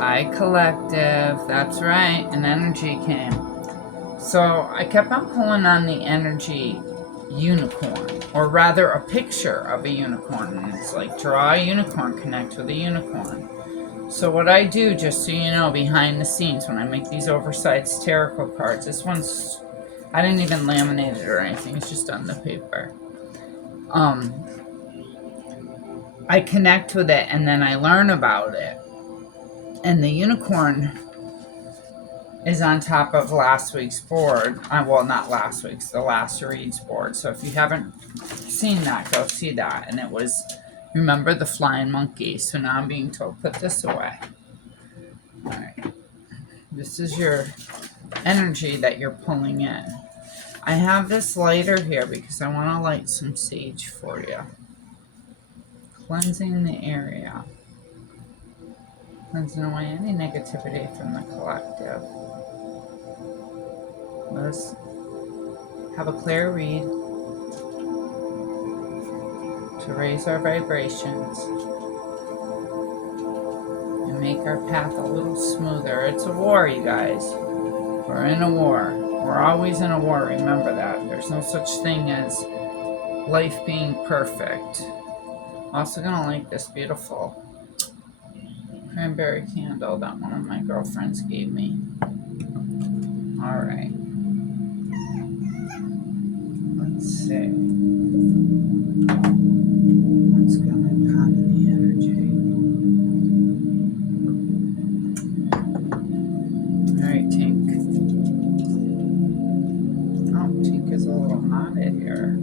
Hi, collective. That's right. An energy came. So I kept on pulling on the energy unicorn, or rather a picture of a unicorn. And it's like, draw a unicorn, connect with a unicorn. So what I do, just so you know, behind the scenes, when I make these oversized tarot cards, this one's, I didn't even laminate it or anything. It's just on the paper. I connect with it and then I learn about it. And the unicorn is on top of last week's board. Well, not last week's, the last reads board. So if you haven't seen that, go see that. And it was, remember the flying monkey. So now I'm being told, put this away. All right. This is your energy that you're pulling in. I have this lighter here because I want to light some sage for you. Cleansing the area. Cleansing away any negativity from the collective. Let's have a clear read to raise our vibrations and make our path a little smoother. It's a war, you guys. We're in a war. We're always in a war, remember that. There's no such thing as life being perfect. Also gonna light this beautiful cranberry candle that one of my girlfriends gave me. Alright. Let's see. What's going on in the energy? Alright, Tink. Oh, Tink is a little knotted here.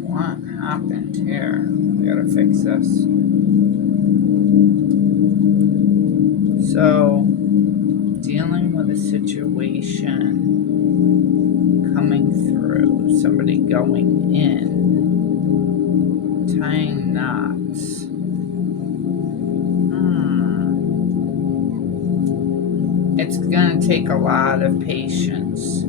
What happened here? We gotta fix this. So, dealing with a situation coming through, somebody going in, tying knots. It's going to take a lot of patience.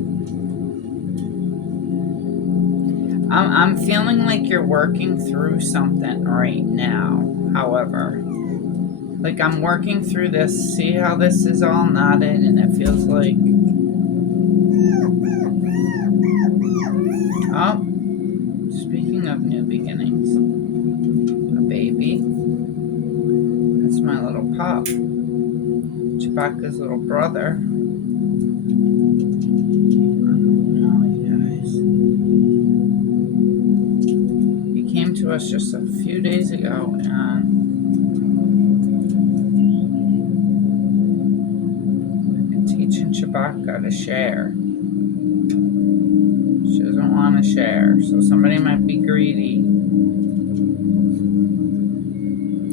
I'm feeling like you're working through something right now, however. Like I'm working through this. See how this is all knotted and it feels like... Oh, speaking of new beginnings, a baby. That's my little pup. Chewbacca's little brother. He came to us just a few days ago and teaching Chewbacca to share. She doesn't want to share, so somebody might be greedy.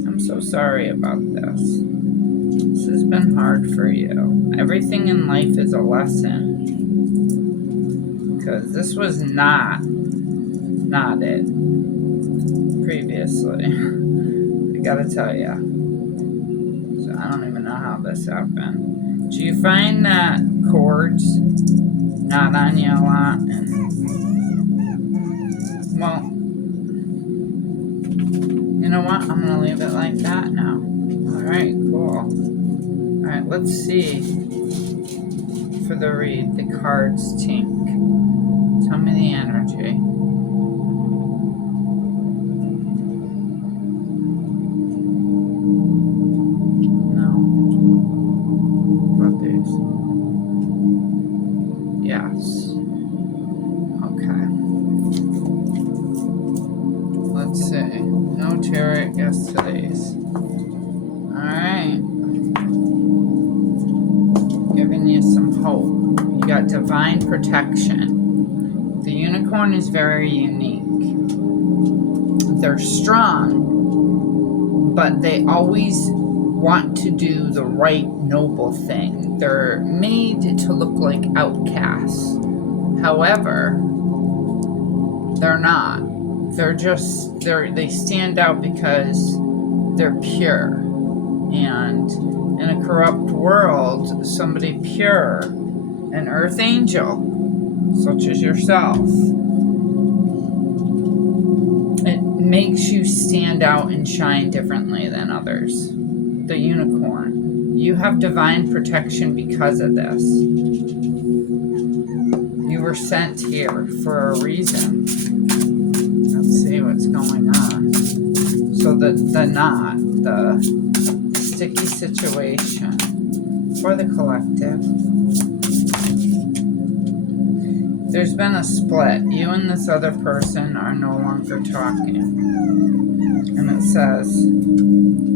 I'm so sorry about this. This has been hard for you. Everything in life is a lesson. Because this was not it previously. I gotta tell you. So I don't even know how this happened. Do you find that cords knot on you a lot? Well, you know what? I'm gonna leave it like that now. Alright, cool. Alright, let's see for the read, the cards, Tink. Tell me the energy. No. What these? Yes. Okay. Let's see. No tarot, yes to these. Alright. Giving you some hope. You got divine protection. The unicorn is very unique. They're strong, but they always want to do the right noble thing. They're made to look like outcasts. However, they're not. They stand out because they're pure. And in a corrupt world, somebody pure, an earth angel, such as yourself, it makes you stand out and shine differently than others. The unicorn. You have divine protection because of this. You were sent here for a reason. Let's see what's going on. So the knot, the sticky situation for the collective. There's been a split. You and this other person are no longer talking. And it says,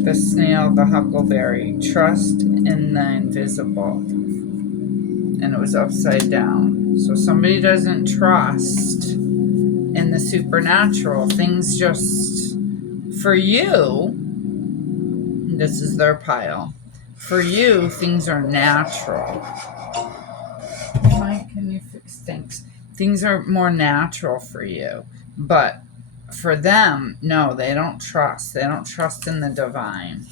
the snail, the huckleberry, trust in the invisible. And it was upside down. So somebody doesn't trust in the supernatural. Things just, for you, this is their pile. For you, things are natural. Why can you fix things? Things are more natural for you. But for them, no, they don't trust. They don't trust in the divine.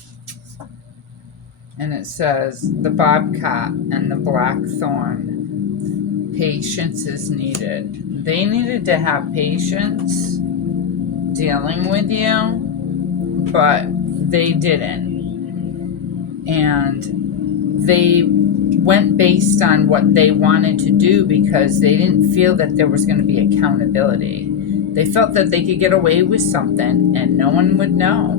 And it says, the bobcat and the blackthorn, patience is needed. They needed to have patience dealing with you, but they didn't. And they went based on what they wanted to do because they didn't feel that there was going to be accountability. They felt that they could get away with something and no one would know.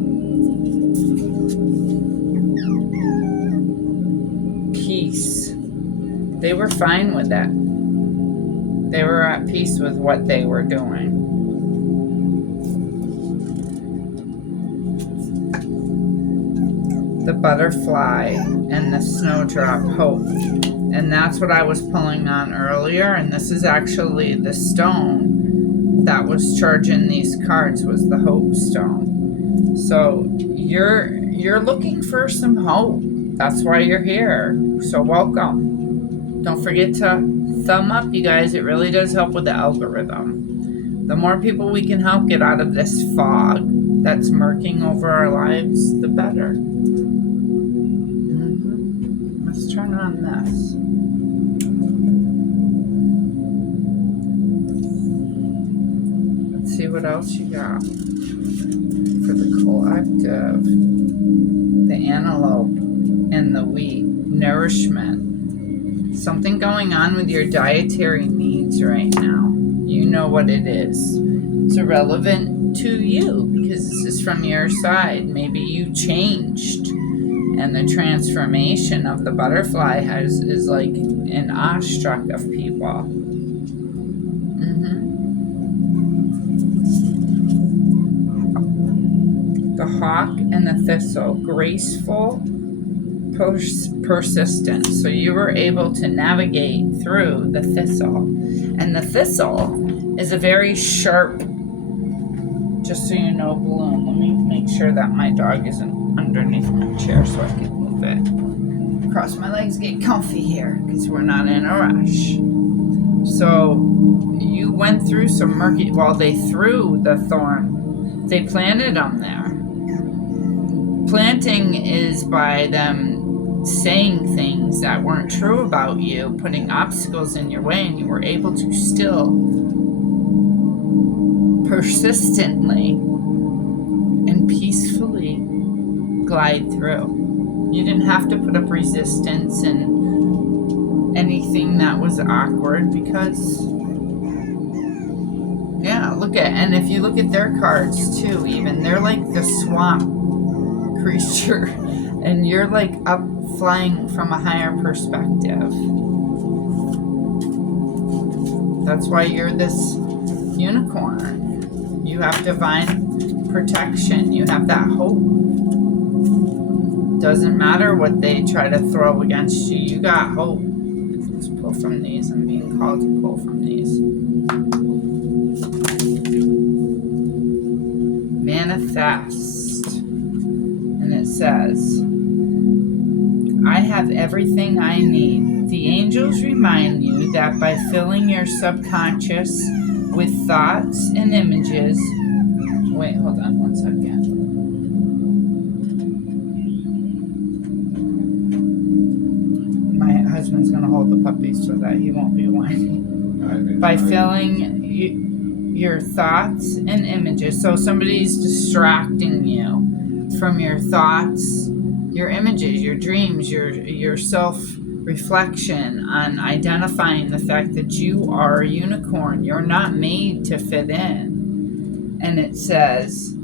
Peace. They were fine with it. They were at peace with what they were doing. The butterfly and the snowdrop, hope. And that's what I was pulling on earlier. And this is actually the stone that was charging these cards, was the hope stone. So you're looking for some hope. That's why you're here. So welcome. Don't forget to thumb up, you guys. It really does help with the algorithm. The more people we can help get out of this fog that's murking over our lives, the better. Let's turn on this. Let's see what else you got for the collective. The antelope and the wheat. Nourishment. Something going on with your dietary needs right now. You know what it is. It's irrelevant to you because this is from your side. Maybe you changed. And the transformation of the butterfly is like an awestruck of people. The hawk and the thistle, graceful, persistent. So you were able to navigate through the thistle. And the thistle is a very sharp, just so you know, bloom. Let me make sure that my dog isn't underneath my chair so I can move it. Cross my legs, get comfy here because we're not in a rush. So you went through some murky, well, they threw the thorn. They planted them there. Planting is by them saying things that weren't true about you, putting obstacles in your way, and you were able to still persistently and peacefully glide through. You didn't have to put up resistance and anything that was awkward because, yeah, and if you look at their cards too, even, they're like the swamp creature and you're like up flying from a higher perspective. That's why you're this unicorn. You have divine protection. You have that hope. Doesn't matter what they try to throw against you. You got hope. Let's pull from these. I'm being called to pull from these. Manifest. And it says, I have everything I need. The angels remind you that by filling your subconscious with thoughts and images. Wait, hold on one second. My husband's going to hold the puppy so that he won't be whining. By filling your thoughts and images. So somebody's distracting you from your thoughts your images, your dreams, your self-reflection on identifying the fact that you are a unicorn. You're not made to fit in. And it says,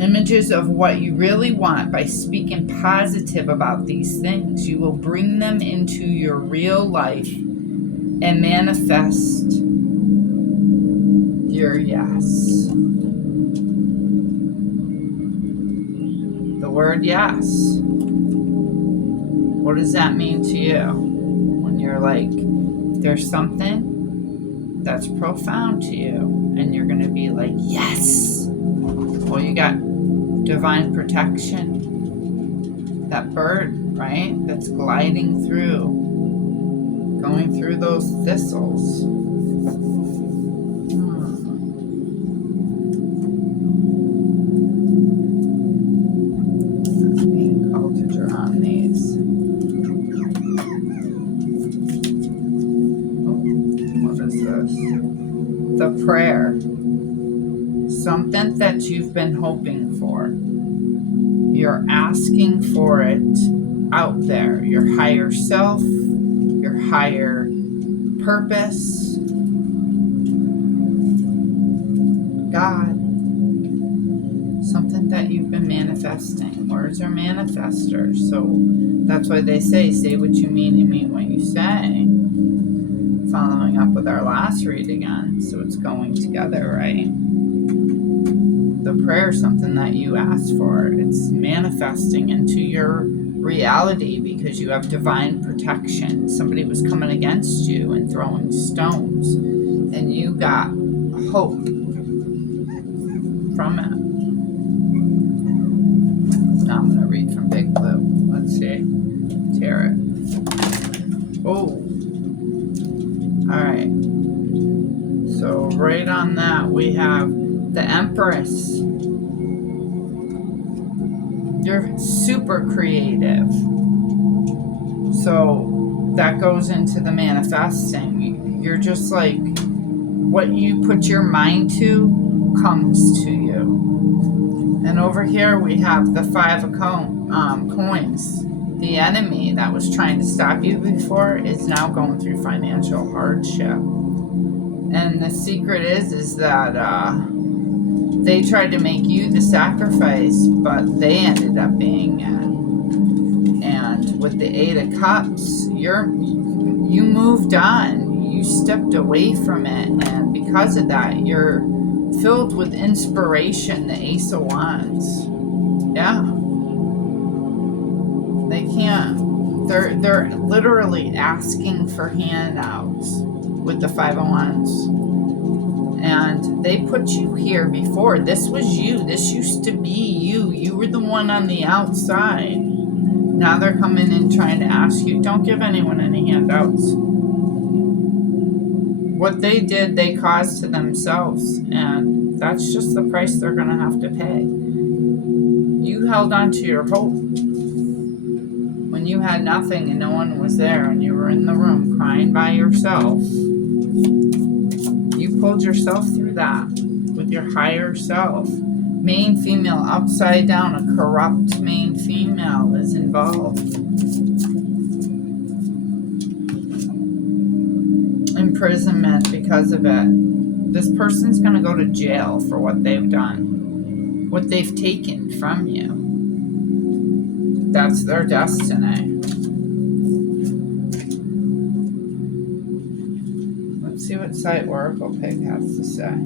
images of what you really want. By speaking positive about these things, you will bring them into your real life and manifest your yes. The word yes. What does that mean to you? When you're like, there's something that's profound to you, and you're going to be like, yes. Well, you got divine protection. That bird, right? That's gliding through, going through those thistles. The prayer, something that you've been hoping for. You're asking for it out there. Your higher self, your higher purpose, God, something that you've been manifesting. Words are manifestors, so that's why they say what you mean and mean what you say. Following up with our last read again, so it's going together, right? The prayer is something that you asked for. It's manifesting into your reality because you have divine protection. Somebody was coming against you and throwing stones, and you got hope from it. Now I'm going to read from Big Blue. Let's see. Tarot. Oh. Alright, so right on that we have the Empress. You're super creative. So that goes into the manifesting. You're just like, what you put your mind to comes to you. And over here we have the 5 of coins. The enemy that was trying to stop you before is now going through financial hardship. And the secret is that they tried to make you the sacrifice, but they ended up being it. And with the 8 of Cups, you moved on. You stepped away from it. And because of that, you're filled with inspiration, the Ace of Wands. Yeah. They can't. They're literally asking for handouts with the 5 of Wands. And they put you here before. This was you. This used to be you. You were the one on the outside. Now they're coming in trying to ask you, don't give anyone any handouts. What they did, they caused to themselves. And that's just the price they're going to have to pay. You held on to your hope. When you had nothing and no one was there and you were in the room crying by yourself, you pulled yourself through that with your higher self. Main female upside down, a corrupt main female is involved. Imprisonment because of it. This person's going to go to jail for what they've done, what they've taken from you. That's their destiny. Let's see what Site Oracle Pig has to say.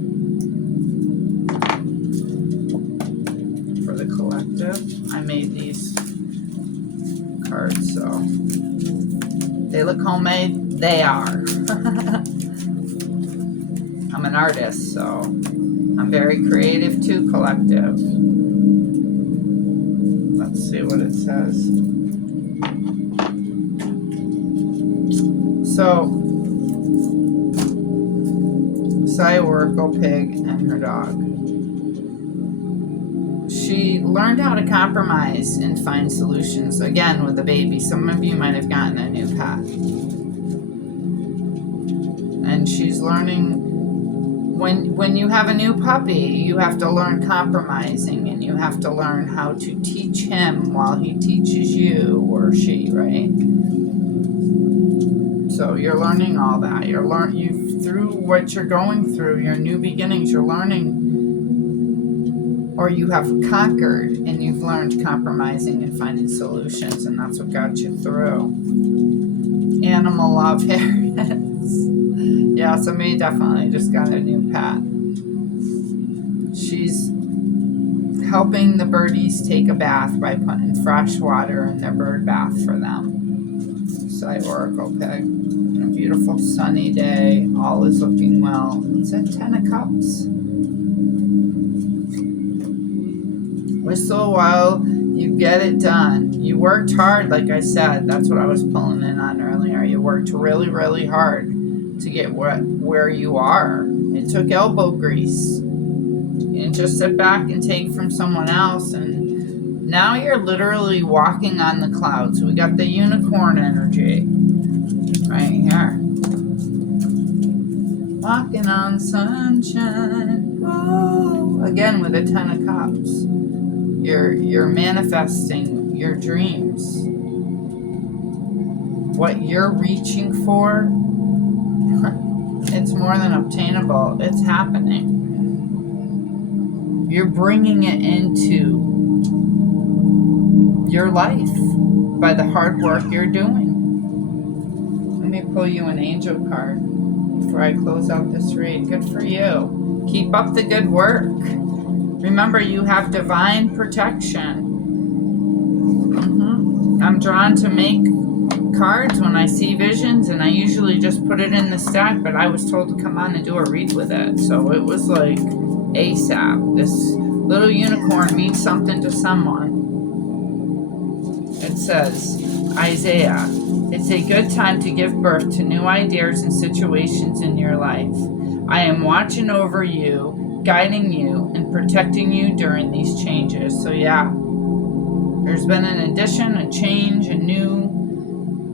For the collective, I made these cards, so they look homemade. They are. I'm an artist, so I'm very creative too, collective. Let's see what it says. So, Site Oracle Pig and her dog. She learned how to compromise and find solutions. Again, with the baby. Some of you might have gotten a new pet. And she's learning when you have a new puppy, you have to learn compromising, and you have to learn how to teach him while he teaches you or she, right? So you're learning all that. You through what you're going through, your new beginnings, you're learning, or you have conquered and you've learned compromising and finding solutions, and that's what got you through. Animal love, Harris. Yeah, somebody definitely just got a new pet. She's helping the birdies take a bath by putting fresh water in their bird bath for them. Side Oracle Pig. A beautiful sunny day. All is looking well. It's a 10 of Cups. Whistle while you get it done. You worked hard, like I said. That's what I was pulling in on earlier. You worked really, really hard to get where you are. It took elbow grease. You didn't just sit back and take from someone else. And now you're literally walking on the clouds. We got the unicorn energy right here. Walking on sunshine. Whoa. Again with a 10 of Cups. You're manifesting your dreams. What you're reaching for, it's more than obtainable. It's happening. You're bringing it into your life by the hard work you're doing. Let me pull you an angel card before I close out this read. Good for you. Keep up the good work. Remember, you have divine protection. I'm drawn to make cards when I see visions, and I usually just put it in the stack, but I was told to come on and do a read with it. So it was like ASAP. This little unicorn means something to someone. It says, Isaiah, it's a good time to give birth to new ideas and situations in your life. I am watching over you, guiding you, and protecting you during these changes. So yeah, there's been an addition, a change, a new.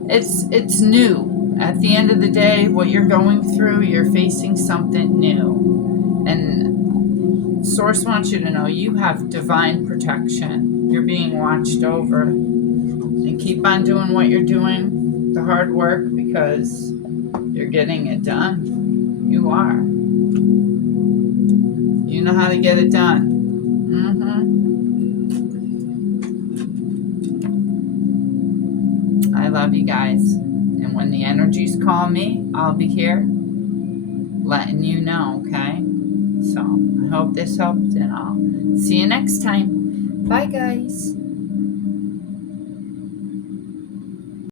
It's new. At the end of the day, what you're going through, you're facing something new. And Source wants you to know you have divine protection. You're being watched over. And keep on doing what you're doing, the hard work, because you're getting it done. You are. You know how to get it done. I love you guys. And when the energies call me, I'll be here letting you know, okay? So I hope this helped, and I'll see you next time. Bye, guys.